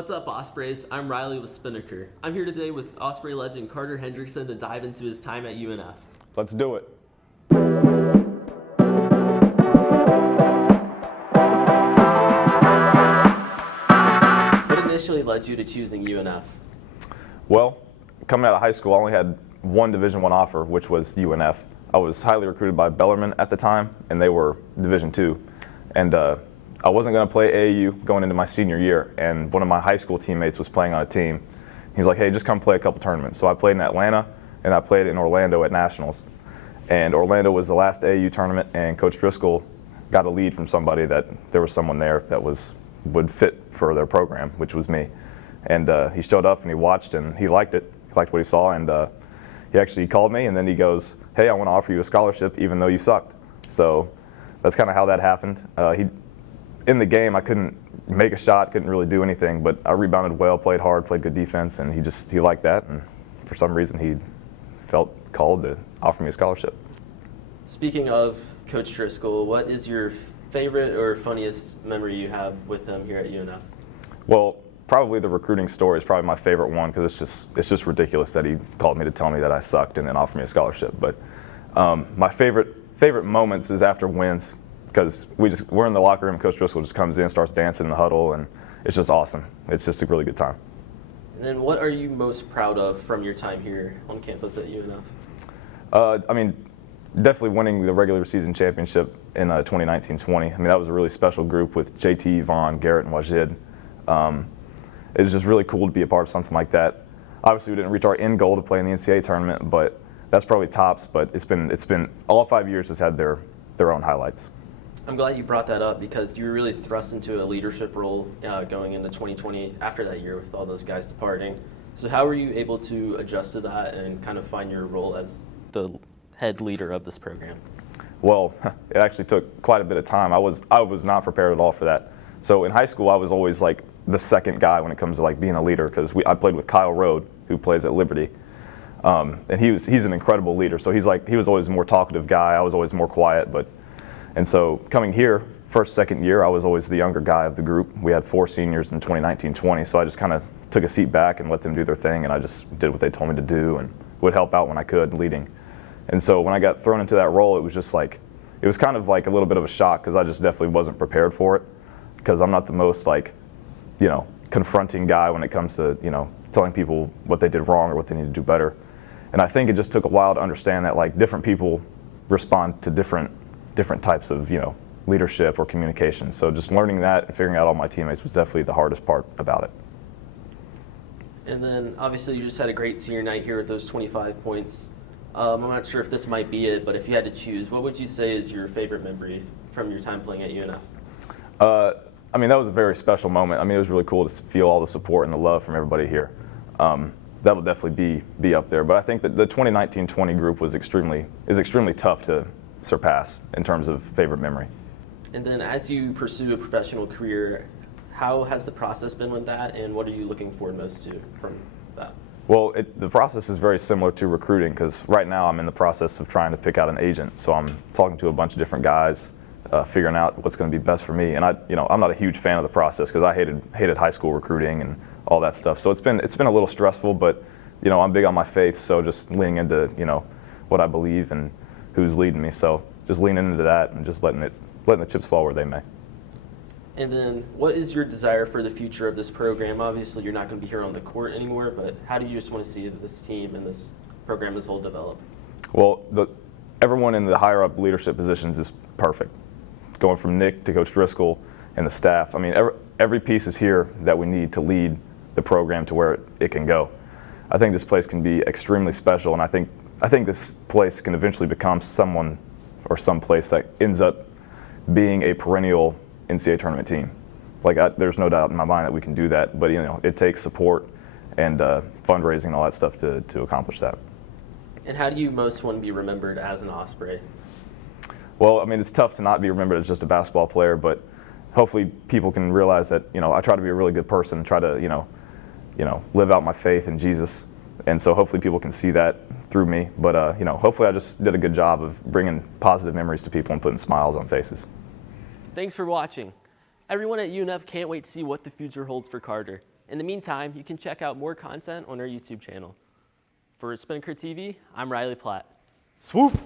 What's up, Ospreys? I'm Riley with Spinnaker. I'm here today with Osprey legend Carter Hendricksen to dive into his time at UNF. Let's do it. What initially led you to choosing UNF? Well, coming out of high school, I only had one Division I offer, which was UNF. I was highly recruited by Bellarmine at the time, and they were Division II. And I wasn't going to play AAU going into my senior year, and one of my high school teammates was playing on a team. He was like, hey, just come play a couple tournaments. So I played in Atlanta, and I played in Orlando at Nationals. And Orlando was the last AAU tournament, and Coach Driscoll got a lead from somebody that there was someone there that would fit for their program, which was me. And he showed up, and he watched, and he liked it. He liked what he saw, and he actually called me, and then he goes, hey, I want to offer you a scholarship even though you sucked. So that's kind of how that happened. In the game, I couldn't make a shot, couldn't really do anything, but I rebounded well, played hard, played good defense, and he liked that, and for some reason he felt called to offer me a scholarship. Speaking of Coach Driscoll, what is your favorite or funniest memory you have with him here at UNF? Well, probably the recruiting story is probably my favorite one because it's just ridiculous that he called me to tell me that I sucked and then offered me a scholarship. But my favorite moments is after wins, because we're in the locker room, Coach Driscoll just comes in, starts dancing in the huddle, and it's just awesome. It's just a really good time. And then what are you most proud of from your time here on campus at UNF? I mean, definitely winning the regular season championship in 2019-20. I mean, that was a really special group with JT, Vaughn, Garrett, and Wajid. It was just really cool to be a part of something like that. Obviously, we didn't reach our end goal to play in the NCAA tournament, but that's probably tops. But it's been all 5 years has had their own highlights. I'm glad you brought that up because you were really thrust into a leadership role going into 2020 after that year with all those guys departing. So how were you able to adjust to that and kind of find your role as the head leader of this program? Well, it actually took quite a bit of time. I was not prepared at all for that. So in high school, I was always like the second guy when it comes to like being a leader, because I played with Kyle Rode, who plays at Liberty, and he's an incredible leader. So he was always a more talkative guy. I was always more quiet, and so coming here, second year, I was always the younger guy of the group. We had 4 seniors in 2019-20, so I just kind of took a seat back and let them do their thing, and I just did what they told me to do and would help out when I could leading. And so when I got thrown into that role, it was kind of like a little bit of a shock, because I just definitely wasn't prepared for it, because I'm not the most confronting guy when it comes to telling people what they did wrong or what they need to do better. And I think it just took a while to understand that different people respond to different types of leadership or communication. So just learning that and figuring out all my teammates was definitely the hardest part about it. And then obviously you just had a great senior night here with those 25 points. I'm not sure if this might be it, but if you had to choose, what would you say is your favorite memory from your time playing at UNF? I mean, that was a very special moment. I mean, it was really cool to feel all the support and the love from everybody here. That'll definitely be up there. But I think that the 2019-20 group is extremely tough to surpass in terms of favorite memory. And then as you pursue a professional career, how has the process been with that, and what are you looking forward most to from that? Well, the process is very similar to recruiting, because right now I'm in the process of trying to pick out an agent. So I'm talking to a bunch of different guys, figuring out what's going to be best for me. And I'm not a huge fan of the process, because I hated high school recruiting and all that stuff. So it's been a little stressful, but I'm big on my faith, so just leaning into what I believe and who's leading me. So just leaning into that and just letting the chips fall where they may. And then what is your desire for the future of this program? Obviously, you're not going to be here on the court anymore, but how do you just want to see this team and this program as a whole develop? Well, everyone in the higher up leadership positions is perfect. Going from Nick to Coach Driscoll and the staff. I mean, every piece is here that we need to lead the program to where it can go. I think this place can be extremely special, and I think this place can eventually become someone or some place that ends up being a perennial NCAA tournament team. There's no doubt in my mind that we can do that, but it takes support and fundraising and all that stuff to accomplish that. And how do you most want to be remembered as an Osprey? Well, I mean, it's tough to not be remembered as just a basketball player, but hopefully people can realize that I try to be a really good person, try to live out my faith in Jesus. And so hopefully people can see that through me. But, hopefully I just did a good job of bringing positive memories to people and putting smiles on faces. Thanks for watching. Everyone at UNF can't wait to see what the future holds for Carter. In the meantime, you can check out more content on our YouTube channel. For Spinnaker TV, I'm Riley Platt. Swoop!